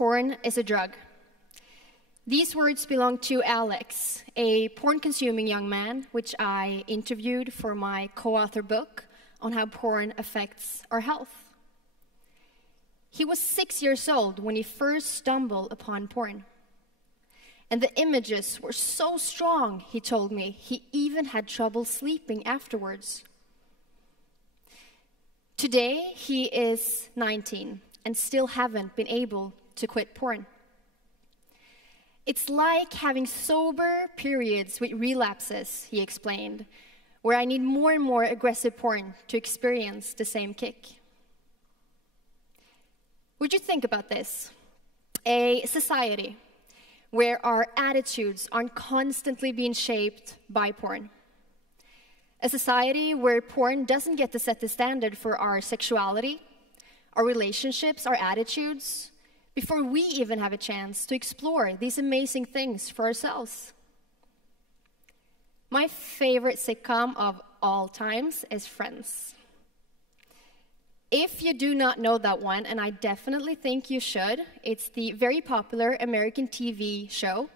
porn is a drug. These words belong to Alex, a porn-consuming young man, which I interviewed for my co-author book on how porn affects our health. He was 6 years old when he first stumbled upon porn. And the images were so strong, he told me, he even had trouble sleeping afterwards. Today, he is 19 and still haven't been able to quit porn. It's like having sober periods with relapses, he explained, where I need more and more aggressive porn to experience the same kick. Would you think about this? A society where our attitudes are constantly being shaped by porn. A society where porn doesn't get to set the standard for our sexuality, our relationships, our attitudes, before we even have a chance to explore these amazing things for ourselves. My favorite sitcom of all times is Friends. If you do not know that one, and I definitely think you should, it's the very popular American TV show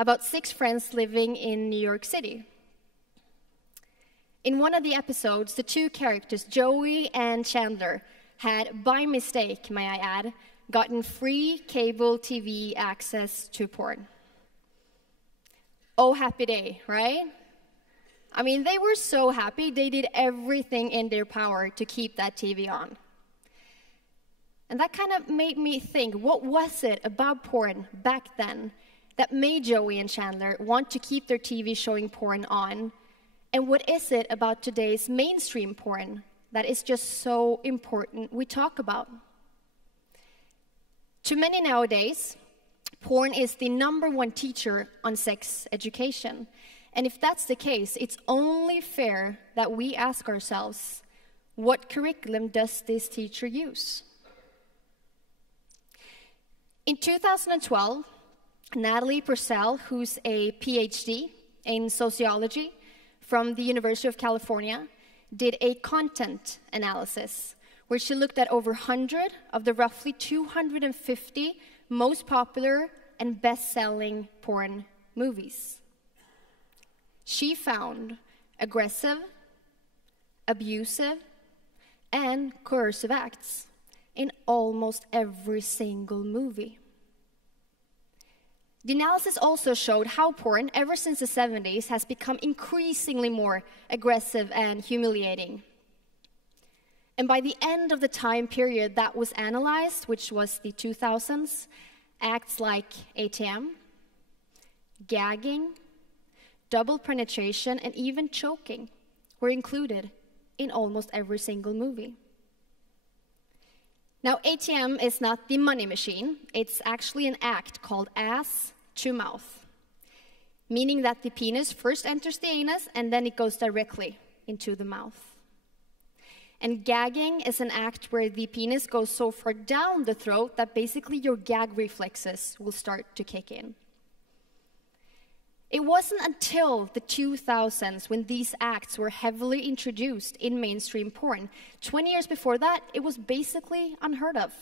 about 6 friends living in New York City. In one of the episodes, the 2 characters, Joey and Chandler, had, by mistake, may I add, gotten free cable TV access to porn. Oh, happy day, right? I mean, they were so happy, they did everything in their power to keep that TV on. And that kind of made me think, what was it about porn back then that made Joey and Chandler want to keep their TV showing porn on? And what is it about today's mainstream porn that is just so important we talk about? To many nowadays, porn is the #1 teacher on sex education. And if that's the case, it's only fair that we ask ourselves, what curriculum does this teacher use? In 2012, Natalie Purcell, who's a PhD in sociology from the University of California, did a content analysis where she looked at over 100 of the roughly 250 most popular and best-selling porn movies. She found aggressive, abusive, and coercive acts in almost every single movie. The analysis also showed how porn, ever since the 70s, has become increasingly more aggressive and humiliating. And by the end of the time period that was analyzed, which was the 2000s, acts like ATM, gagging, double penetration, and even choking were included in almost every single movie. Now, ATM is not the money machine. It's actually an act called ass to mouth, meaning that the penis first enters the anus and then it goes directly into the mouth. And gagging is an act where the penis goes so far down the throat that basically your gag reflexes will start to kick in. It wasn't until the 2000s when these acts were heavily introduced in mainstream porn. 20 years before that, it was basically unheard of.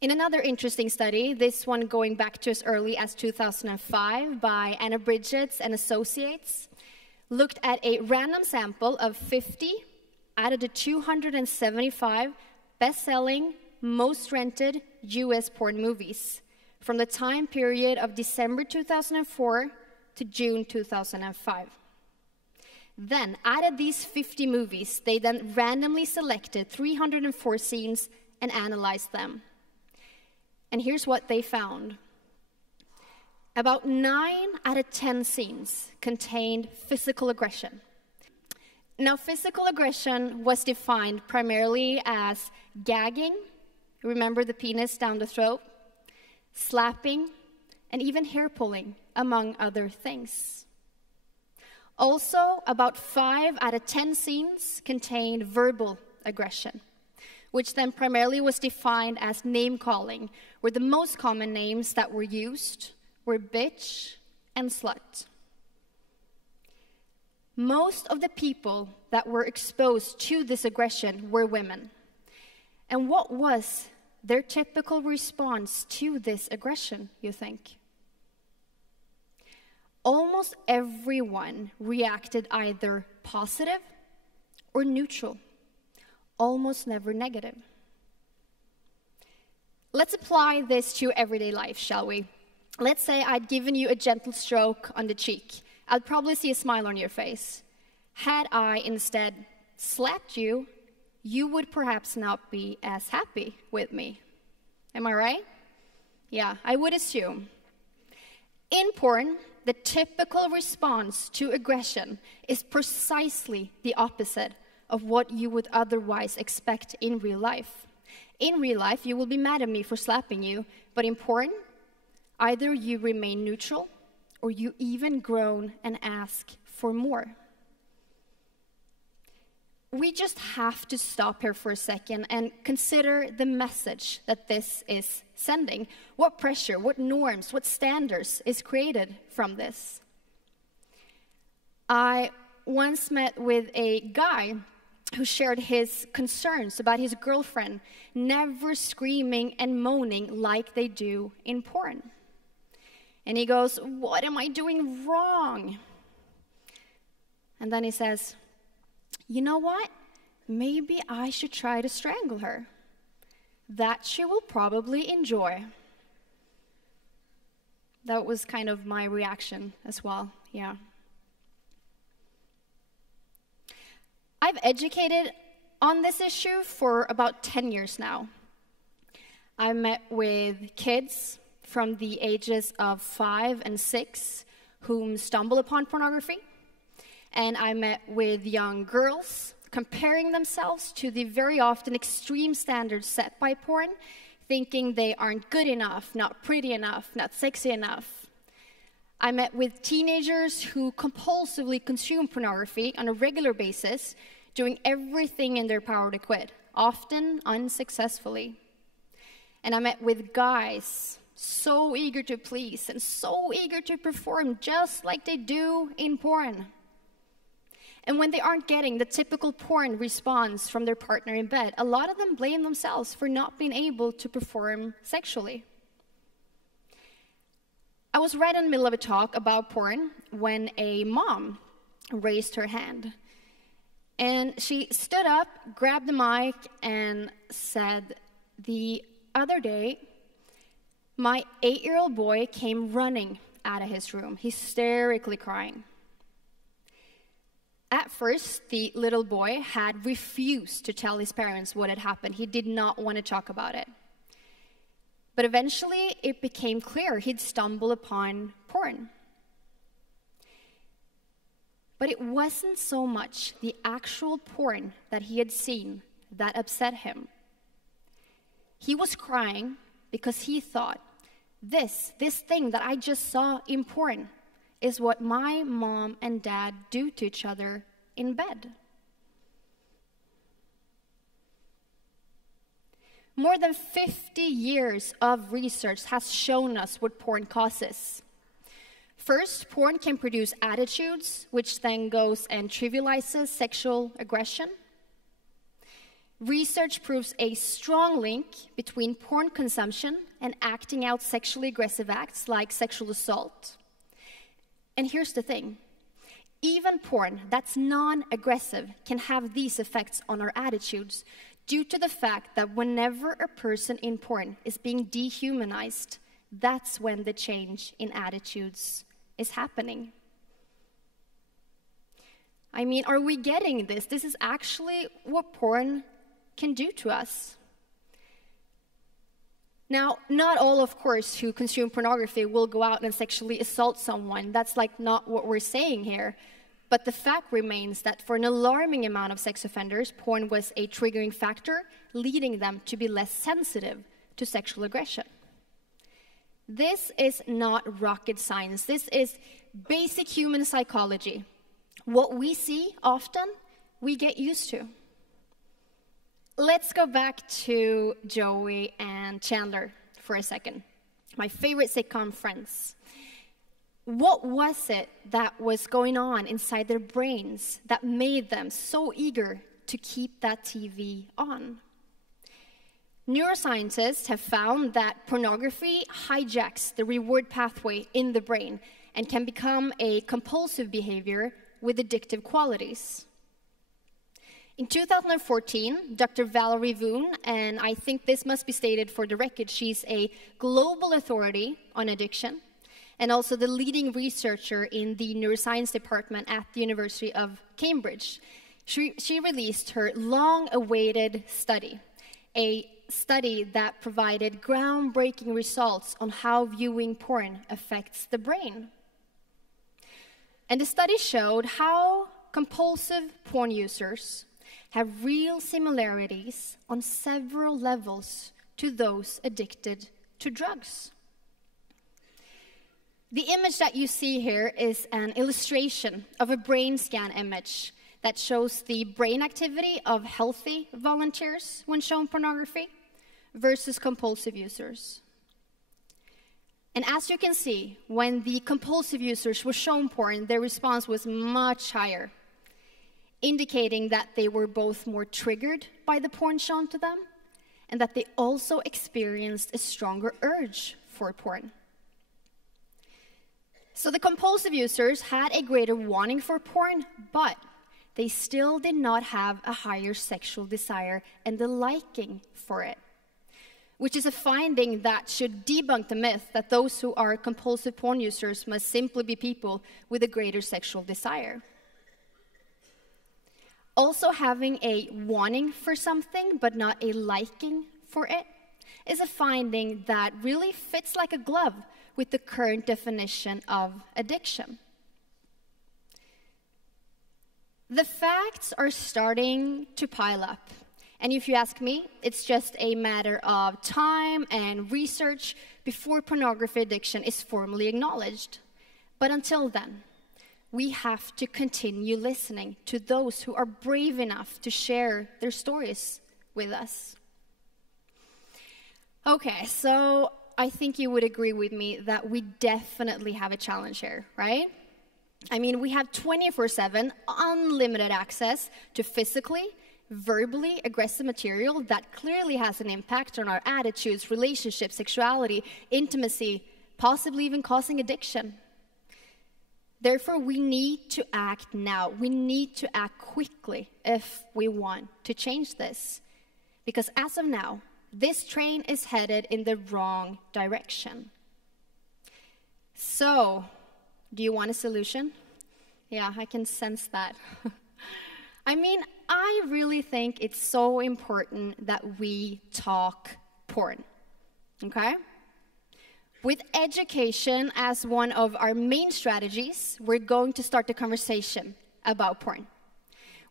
In another interesting study, this one going back to as early as 2005 by Anna Bridgetts and Associates, looked at a random sample of 50 out of the 275 best-selling, most rented US porn movies from the time period of December 2004 to June 2005. Then, out of these 50 movies, they then randomly selected 304 scenes and analyzed them. And here's what they found. About 9 out of 10 scenes contained physical aggression. Now, physical aggression was defined primarily as gagging, remember the penis down the throat, slapping, and even hair pulling, among other things. Also, about 5 out of 10 scenes contained verbal aggression, which then primarily was defined as name-calling, where the most common names that were used were bitch and slut. Most of the people that were exposed to this aggression were women. And what was their typical response to this aggression, you think? Almost everyone reacted either positive or neutral, almost never negative. Let's apply this to everyday life, shall we? Let's say I'd given you a gentle stroke on the cheek. I'd probably see a smile on your face. Had I instead slapped you, you would perhaps not be as happy with me. Am I right? Yeah, I would assume. In porn, the typical response to aggression is precisely the opposite of what you would otherwise expect in real life. In real life, you will be mad at me for slapping you, but in porn, either you remain neutral or you even groan and ask for more. We just have to stop here for a second and consider the message that this is sending. What pressure, what norms, what standards is created from this? I once met with a guy who shared his concerns about his girlfriend never screaming and moaning like they do in porn. And he goes, "What am I doing wrong?" And then he says, "You know what? Maybe I should try to strangle her. That she will probably enjoy." That was kind of my reaction as well, yeah. I've educated on this issue for about 10 years now. I met with kids from the ages of 5 and 6 whom stumble upon pornography. And I met with young girls comparing themselves to the very often extreme standards set by porn, thinking they aren't good enough, not pretty enough, not sexy enough. I met with teenagers who compulsively consume pornography on a regular basis, doing everything in their power to quit, often unsuccessfully. And I met with guys so eager to please and so eager to perform just like they do in porn. And when they aren't getting the typical porn response from their partner in bed, a lot of them blame themselves for not being able to perform sexually. I was right in the middle of a talk about porn when a mom raised her hand. And she stood up, grabbed the mic, and said, "The other day, my 8-year-old boy came running out of his room, hysterically crying. At first, the little boy had refused to tell his parents what had happened. He did not want to talk about it. But eventually, it became clear he'd stumbled upon porn. But it wasn't so much the actual porn that he had seen that upset him. He was crying because he thought, this thing that I just saw in porn is what my mom and dad do to each other in bed." More than 50 years of research has shown us what porn causes. First, porn can produce attitudes, which then goes and trivializes sexual aggression. Research proves a strong link between porn consumption and acting out sexually aggressive acts like sexual assault. And here's the thing. Even porn that's non-aggressive can have these effects on our attitudes due to the fact that whenever a person in porn is being dehumanized, that's when the change in attitudes is happening. I mean, are we getting this? This is actually what porn can do to us. Now, not all, of course, who consume pornography will go out and sexually assault someone. That's not what we're saying here. But the fact remains that for an alarming amount of sex offenders, porn was a triggering factor, leading them to be less sensitive to sexual aggression. This is not rocket science. This is basic human psychology. What we see often, we get used to. Let's go back to Joey and Chandler for a second. My favorite sitcom, Friends. What was it that was going on inside their brains that made them so eager to keep that TV on? Neuroscientists have found that pornography hijacks the reward pathway in the brain and can become a compulsive behavior with addictive qualities. In 2014, Dr. Valerie Voon, and I think this must be stated for the record, she's a global authority on addiction and also the leading researcher in the neuroscience department at the University of Cambridge. She released her long-awaited study, a study that provided groundbreaking results on how viewing porn affects the brain. And the study showed how compulsive porn users have real similarities on several levels to those addicted to drugs. The image that you see here is an illustration of a brain scan image that shows the brain activity of healthy volunteers when shown pornography versus compulsive users. And as you can see, when the compulsive users were shown porn, their response was much higher, indicating that they were both more triggered by the porn shown to them and that they also experienced a stronger urge for porn. So the compulsive users had a greater wanting for porn, but they still did not have a higher sexual desire and the liking for it, which is a finding that should debunk the myth that those who are compulsive porn users must simply be people with a greater sexual desire. Also, having a wanting for something but not a liking for it is a finding that really fits like a glove with the current definition of addiction. The facts are starting to pile up. And if you ask me, it's just a matter of time and research before pornography addiction is formally acknowledged. But until then, we have to continue listening to those who are brave enough to share their stories with us. Okay, so I think you would agree with me that we definitely have a challenge here, right? I mean, we have 24/7 unlimited access to physically, verbally aggressive material that clearly has an impact on our attitudes, relationships, sexuality, intimacy, possibly even causing addiction. Therefore, we need to act now. We need to act quickly if we want to change this. Because as of now, this train is headed in the wrong direction. So, do you want a solution? Yeah, I can sense that. I mean, I really think it's so important that we talk porn, okay? With education as one of our main strategies, we're going to start the conversation about porn.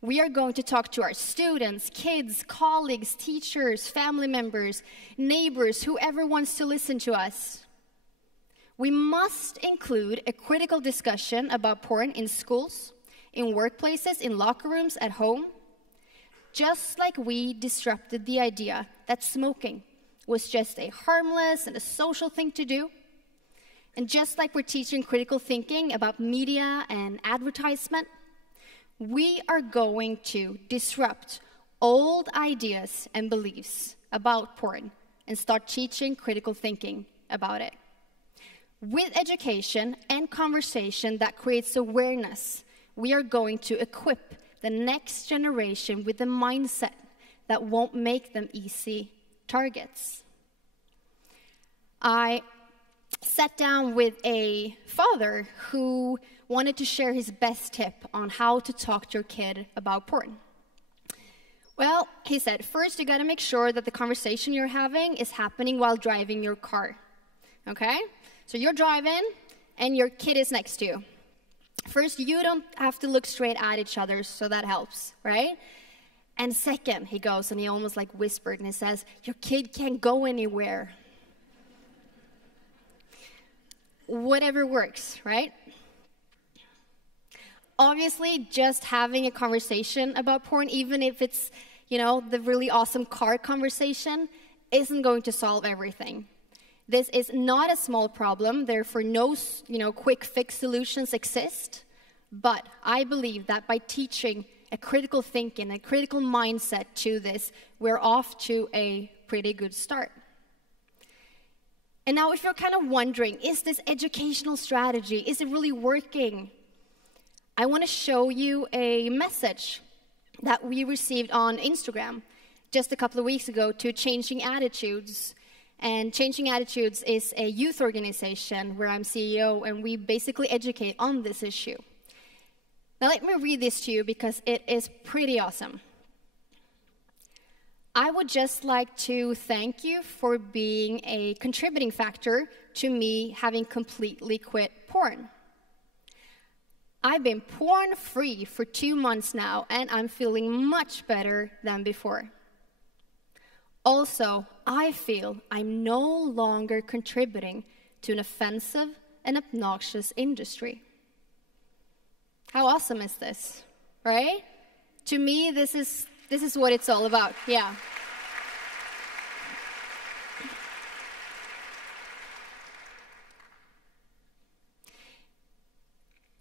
We are going to talk to our students, kids, colleagues, teachers, family members, neighbors, whoever wants to listen to us. We must include a critical discussion about porn in schools, in workplaces, in locker rooms, at home, just like we disrupted the idea that smoking was just a harmless and a social thing to do, and just like we're teaching critical thinking about media and advertisement, we are going to disrupt old ideas and beliefs about porn and start teaching critical thinking about it. With education and conversation that creates awareness, we are going to equip the next generation with a mindset that won't make them easy targets. I sat down with a father who wanted to share his best tip on how to talk to your kid about porn. Well, he said, first you got to make sure that the conversation you're having is happening while driving your car. Okay? So you're driving and your kid is next to you. First, you don't have to look straight at each other, so that helps, right? And second, he goes and he almost like whispered and he says, your kid can't go anywhere. Whatever works, right? Obviously, just having a conversation about porn, even if it's, the really awesome car conversation, isn't going to solve everything. This is not a small problem, therefore no, quick fix solutions exist. But I believe that by teaching a critical thinking, a critical mindset to this, we're off to a pretty good start. And now if you're kind of wondering, is this educational strategy, is it really working? I want to show you a message that we received on Instagram just a couple of weeks ago to Changing Attitudes. And Changing Attitudes is a youth organization where I'm CEO, and we basically educate on this issue. Now let me read this to you because it is pretty awesome. I would just like to thank you for being a contributing factor to me having completely quit porn. I've been porn-free for 2 months now, and I'm feeling much better than before. Also, I feel I'm no longer contributing to an offensive and obnoxious industry. How awesome is this, right? To me, this is what it's all about, yeah.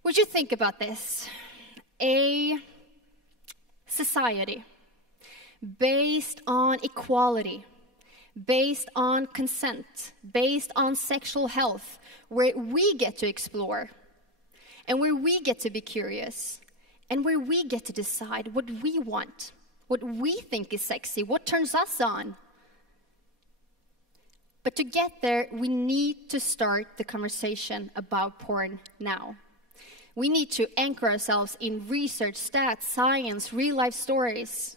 Would you think about this? A society based on equality, based on consent, based on sexual health, where we get to explore, and where we get to be curious, and where we get to decide what we want, what we think is sexy, what turns us on. But to get there, we need to start the conversation about porn now. We need to anchor ourselves in research, stats, science, real-life stories.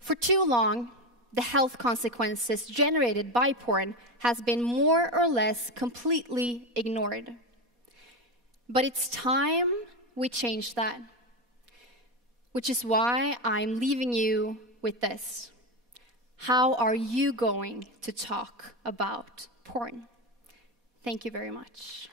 For too long, the health consequences generated by porn has been more or less completely ignored. But it's time we change that, which is why I'm leaving you with this. How are you going to talk about porn? Thank you very much.